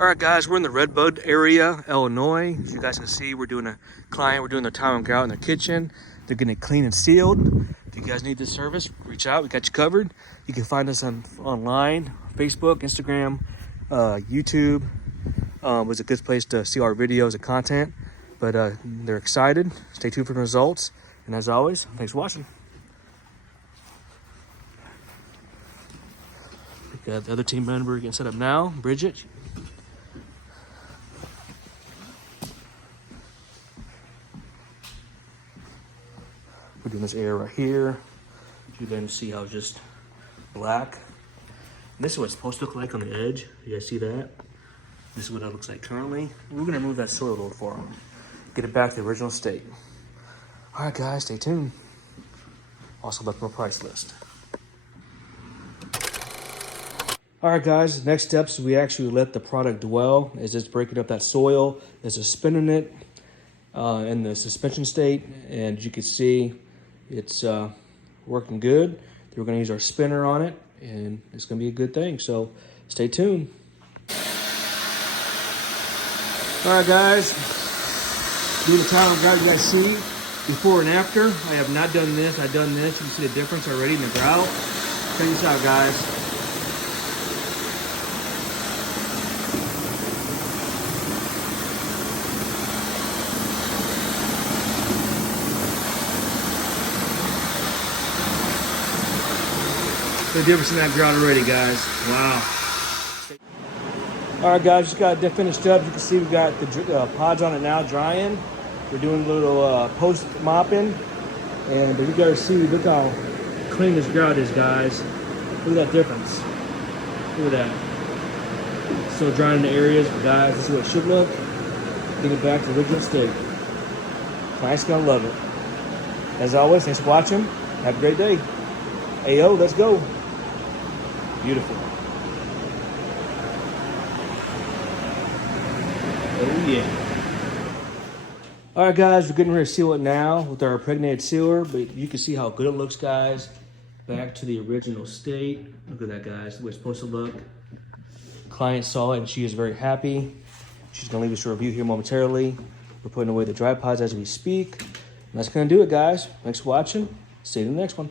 All right, guys, we're in the Redbud area, Illinois. As you guys can see, we're doing their tile grout in their kitchen. They're getting it clean and sealed. If you guys need this service, reach out. We got you covered. You can find us online, Facebook, Instagram, YouTube. Was a good place to see our videos and content. But they're excited. Stay tuned for the results. And as always, thanks for watching. We got the other team member getting set up now, Bridget. We're doing this area right here. You then see how it's just black. And this is what it's supposed to look like on the edge. You guys see that? This is what it looks like currently. We're gonna remove that soil load for them. Get it back to the original state. All right, guys, stay tuned. Also look for a price list. All right, guys, next steps, we actually let the product dwell. Is it's breaking up that soil. There's a spinning it in the suspension state. And as you can see, it's working good. We're gonna use our spinner on it and it's gonna be a good thing. So stay tuned. All right, guys, do the tile grout you guys see before and after. I have not done this, I've done this. You can see the difference already in the grout. Check this out, guys. The difference in that grout already, guys. Wow. All right, guys, just got it finished up. You can see we got the pods on it now drying. We're doing a little post mopping. And you guys see, look how clean this grout is, guys. Look at that difference. Look at that. Still drying in the areas, but guys, this is what it should look. Get it back to the original state. Client's gonna love it. As always, thanks for watching. Have a great day. Ayo, let's go. Beautiful. Oh yeah. All right, guys, we're getting ready to seal it now with our impregnated sealer, but you can see how good it looks, guys. Back to the original state. Look at that, guys, the way it's supposed to look. Client saw it and she is very happy. She's gonna leave us a review here momentarily. We're putting away the dry pods as we speak. And that's gonna do it, guys. Thanks for watching. See you in the next one.